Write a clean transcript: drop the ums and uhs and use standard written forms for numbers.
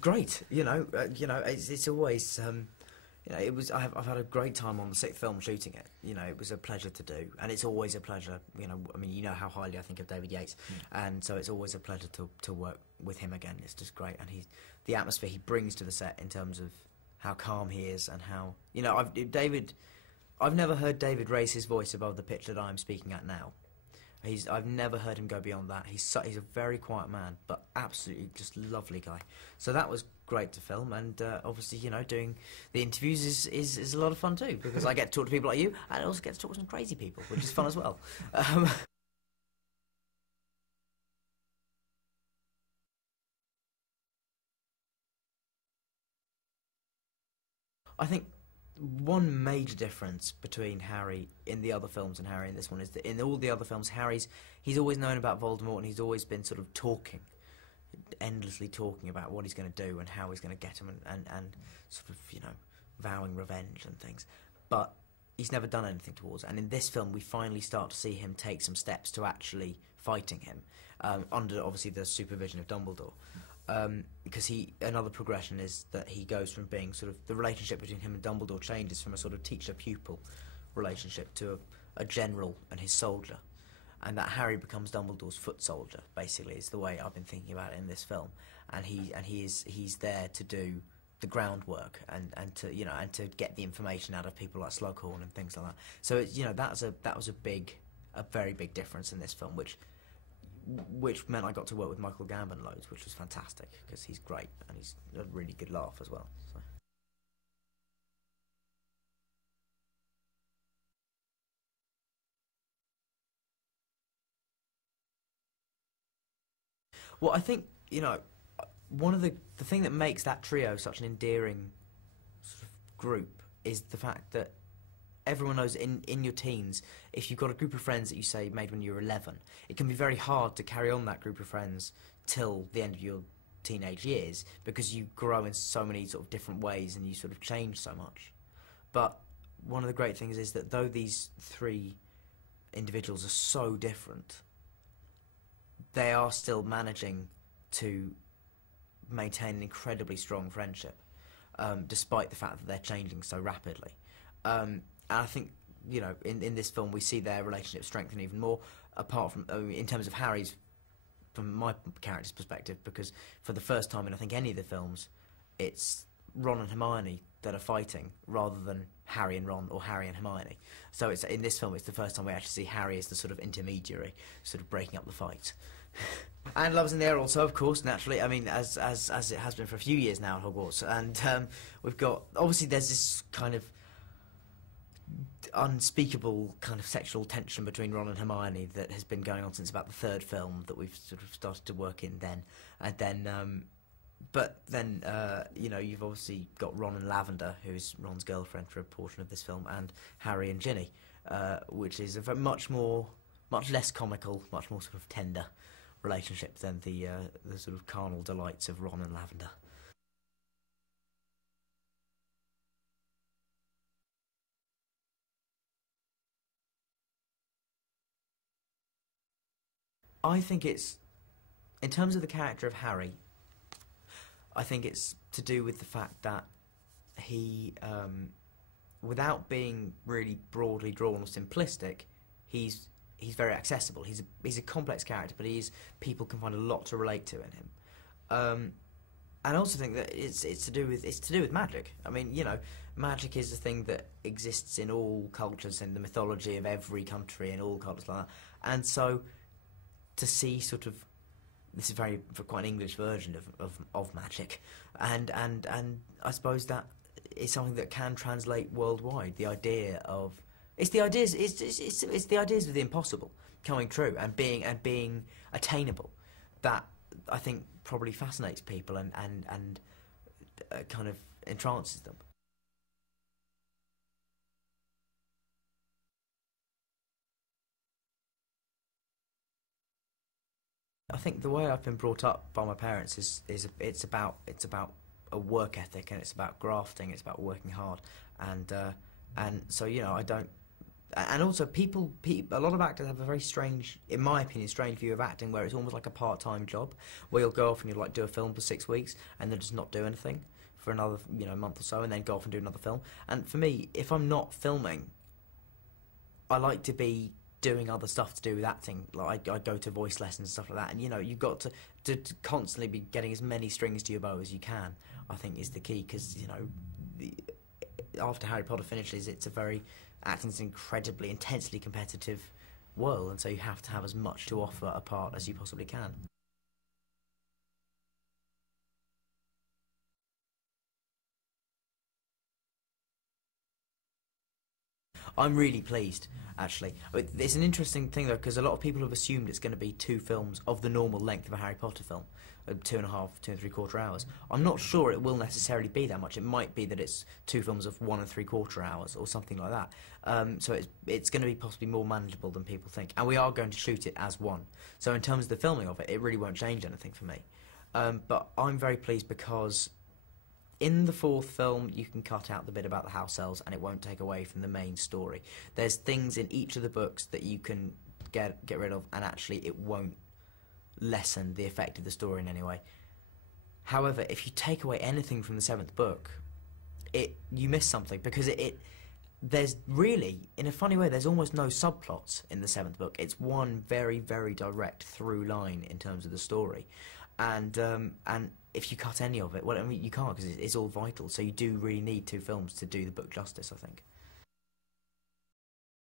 great. It's always. It was. I've had a great time on the sixth film shooting it. It was a pleasure to do, and it's always a pleasure. I mean, how highly I think of David Yates, and so it's always a pleasure to work with him again. It's just great, and the atmosphere he brings to the set in terms of how calm he is, and how I've never heard David raise his voice above the pitch that I'm speaking at now. I've never heard him go beyond that. He's a very quiet man, but absolutely just lovely guy. So that was great to film, and obviously, doing the interviews is a lot of fun too, because I get to talk to people like you, and I also get to talk to some crazy people, which is fun as well. I think one major difference between Harry in the other films and Harry in this one is that in all the other films, he's always known about Voldemort, and he's always been sort of endlessly talking about what he's going to do and how he's going to get him, and sort of, vowing revenge and things. But he's never done anything towards it. And in this film, we finally start to see him take some steps to actually fighting him, under, obviously, the supervision of Dumbledore. Because another progression is that he goes from being sort of, the relationship between him and Dumbledore changes from a sort of teacher-pupil relationship to a general and his soldier, and that Harry becomes Dumbledore's foot soldier, basically, is the way I've been thinking about it in this film. And he's there to do the groundwork and to get the information out of people like Slughorn and things like that. So that was a very big difference in this film, which meant I got to work with Michael Gambon loads, which was fantastic, because he's great, and he's a really good laugh as well. So. Well, I think, one of the thing that makes that trio such an endearing sort of group is the fact that everyone knows in your teens, if you've got a group of friends that you say made when you were 11, it can be very hard to carry on that group of friends till the end of your teenage years, because you grow in so many sort of different ways and you sort of change so much. But one of the great things is that though these three individuals are so different, they are still managing to maintain an incredibly strong friendship, despite the fact that they're changing so rapidly. And I think, in this film we see their relationship strengthen even more, apart from, in terms of Harry's, from my character's perspective, because for the first time in I think any of the films, it's Ron and Hermione that are fighting rather than Harry and Ron or Harry and Hermione. So in this film it's the first time we actually see Harry as the sort of intermediary, sort of breaking up the fight. And Love's in the Air also, of course, naturally. I mean, as it has been for a few years now at Hogwarts. And we've got, obviously there's this kind of unspeakable kind of sexual tension between Ron and Hermione that has been going on since about the third film, that we've sort of started to work in then. And then, but then, you've obviously got Ron and Lavender, who's Ron's girlfriend for a portion of this film, and Harry and Ginny, which is a much less comical, much more sort of tender relationship than the sort of carnal delights of Ron and Lavender. I think it's, in terms of the character of Harry, I think it's to do with the fact that he, without being really broadly drawn or simplistic, he's very accessible. He's a complex character, but people can find a lot to relate to in him. And I also think that it's to do with magic. I mean, magic is a thing that exists in all cultures, in the mythology of every country, in all cultures like that. And so, to see sort of, this is quite an English version of magic, and I suppose that is something that can translate worldwide. The idea of it's the ideas of the impossible coming true and being attainable, that I think probably fascinates people and kind of entrances them. I think the way I've been brought up by my parents is it's about a work ethic, and it's about grafting, it's about working hard, and so I don't And also, a lot of actors have a very strange, in my opinion, strange view of acting, where it's almost like a part-time job, where you'll go off and you'll like do a film for 6 weeks, and then just not do anything for another, month or so, and then go off and do another film. And for me, if I'm not filming, I like to be doing other stuff to do with acting. Like I go to voice lessons and stuff like that, and you've got to constantly be getting as many strings to your bow as you can. I think is the key, because after Harry Potter finishes, acting's an incredibly, intensely competitive world, and so you have to have as much to offer a part as you possibly can. I'm really pleased, actually. It's an interesting thing, though, because a lot of people have assumed it's going to be 2 films of the normal length of a Harry Potter film, 2.5, 2 3/4 hours. I'm not sure it will necessarily be that much. It might be that it's 2 films of 1 3/4 hours or something like that. So it's going to be possibly more manageable than people think. And we are going to shoot it as one. So in terms of the filming of it, it really won't change anything for me. But I'm very pleased because in the 4th film, you can cut out the bit about the house elves, and it won't take away from the main story. There's things in each of the books that you can get rid of, and actually it won't lessen the effect of the story in any way. However, if you take away anything from the 7th book, you miss something, because there's really, in a funny way, there's almost no subplots in the 7th book. It's one very, very direct through line in terms of the story. And if you cut any of it, well, I mean, you can't, because it's all vital. So you do really need 2 films to do the book justice, I think.